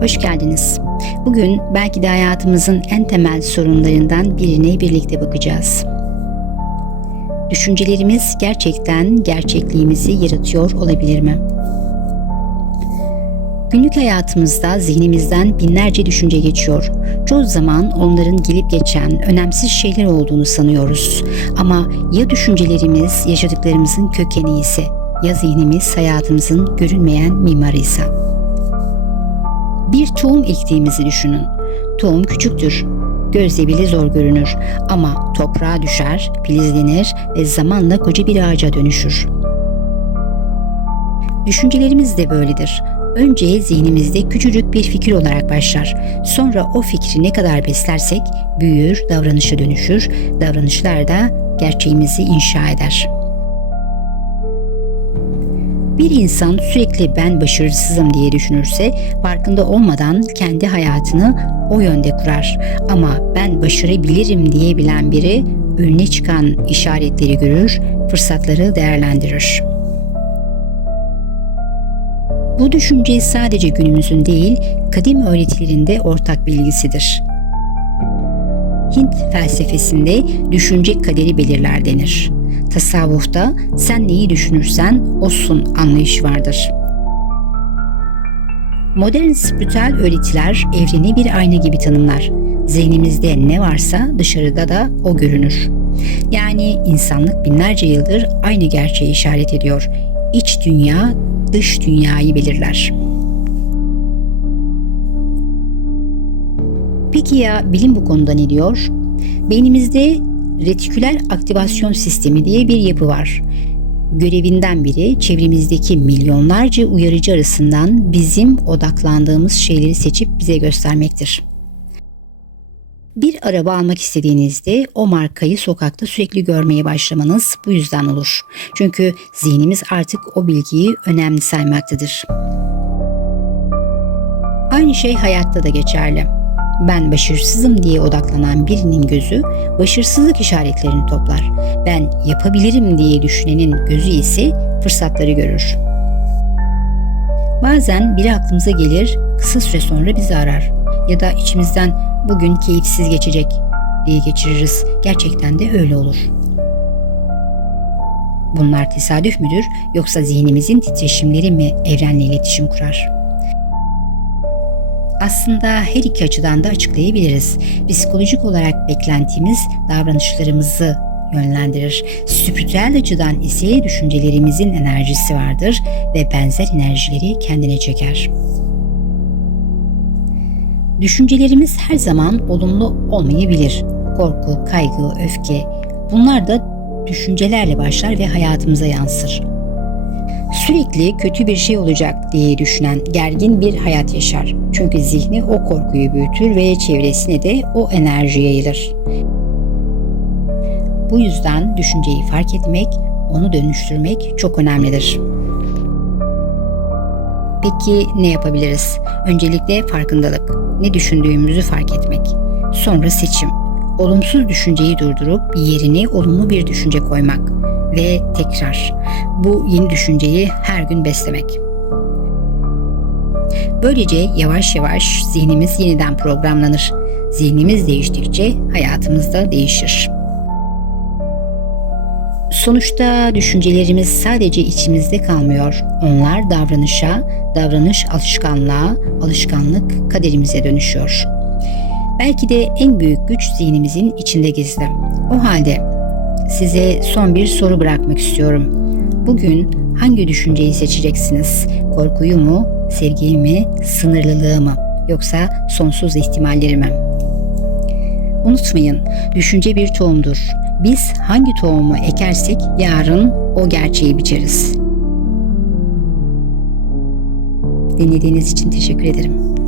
Hoş geldiniz. Bugün belki de hayatımızın en temel sorunlarından birine birlikte bakacağız. Düşüncelerimiz gerçekten gerçekliğimizi yaratıyor olabilir mi? Günlük hayatımızda zihnimizden binlerce düşünce geçiyor. Çoğu zaman onların gelip geçen önemsiz şeyler olduğunu sanıyoruz. Ama ya düşüncelerimiz yaşadıklarımızın kökeni ise ya zihnimiz hayatımızın görünmeyen mimarıysa? Bir tohum ektiğimizi düşünün. Tohum küçüktür. Gözle bile zor görünür ama toprağa düşer, filizlenir ve zamanla koca bir ağaca dönüşür. Düşüncelerimiz de böyledir. Önce zihnimizde küçücük bir fikir olarak başlar. Sonra o fikri ne kadar beslersek büyür, davranışa dönüşür. Davranışlar da gerçeğimizi inşa eder. Bir insan sürekli ben başarısızım diye düşünürse farkında olmadan kendi hayatını o yönde kurar. Ama ben başarabilirim diyebilen biri önüne çıkan işaretleri görür, fırsatları değerlendirir. Bu düşünce sadece günümüzün değil, kadim öğretilerinde ortak bilgisidir. Hint felsefesinde düşünce kaderi belirler denir. Tasavvufta sen neyi düşünürsen olsun anlayışı vardır. Modern spiritüel öğretiler evreni bir ayna gibi tanımlar. Zihnimizde ne varsa dışarıda da o görünür. Yani insanlık binlerce yıldır aynı gerçeği işaret ediyor. İç dünya dış dünyayı belirler. Peki ya bilim bu konuda ne diyor? Beynimizde retiküler aktivasyon sistemi diye bir yapı var. Görevinden biri çevremizdeki milyonlarca uyarıcı arasından bizim odaklandığımız şeyleri seçip bize göstermektir. Bir araba almak istediğinizde o markayı sokakta sürekli görmeye başlamanız bu yüzden olur. Çünkü zihnimiz artık o bilgiyi önemli saymaktadır. Aynı şey hayatta da geçerli. Ben başarısızım diye odaklanan birinin gözü başarısızlık işaretlerini toplar. Ben yapabilirim diye düşünenin gözü ise fırsatları görür. Bazen biri aklımıza gelir, kısa süre sonra bizi arar ya da içimizden bugün keyifsiz geçecek diye geçiririz. Gerçekten de öyle olur. Bunlar tesadüf müdür yoksa zihnimizin titreşimleri mi evrenle iletişim kurar? Aslında her iki açıdan da açıklayabiliriz. Psikolojik olarak beklentimiz davranışlarımızı yönlendirir. Spiritüel açıdan ise düşüncelerimizin enerjisi vardır ve benzer enerjileri kendine çeker. Düşüncelerimiz her zaman olumlu olmayabilir. Korku, kaygı, öfke bunlar da düşüncelerle başlar ve hayatımıza yansır. Sürekli kötü bir şey olacak diye düşünen gergin bir hayat yaşar. Çünkü zihni o korkuyu büyütür ve çevresine de o enerji yayılır. Bu yüzden düşünceyi fark etmek, onu dönüştürmek çok önemlidir. Peki ne yapabiliriz? Öncelikle farkındalık. Ne düşündüğümüzü fark etmek. Sonra seçim. Olumsuz düşünceyi durdurup yerine olumlu bir düşünce koymak ve tekrar. Bu yeni düşünceyi her gün beslemek. Böylece yavaş yavaş zihnimiz yeniden programlanır. Zihnimiz değiştikçe hayatımız da değişir. Sonuçta düşüncelerimiz sadece içimizde kalmıyor. Onlar davranışa, davranış alışkanlığa, alışkanlık kaderimize dönüşüyor. Belki de en büyük güç zihnimizin içinde gizli. O halde size son bir soru bırakmak istiyorum. Bugün hangi düşünceyi seçeceksiniz? Korkuyu mu, sevgiyi mi, sınırlılığı mı yoksa sonsuz ihtimalleri mi? Unutmayın, düşünce bir tohumdur. Biz hangi tohumu ekersek yarın o gerçeği biçeriz. Dinlediğiniz için teşekkür ederim.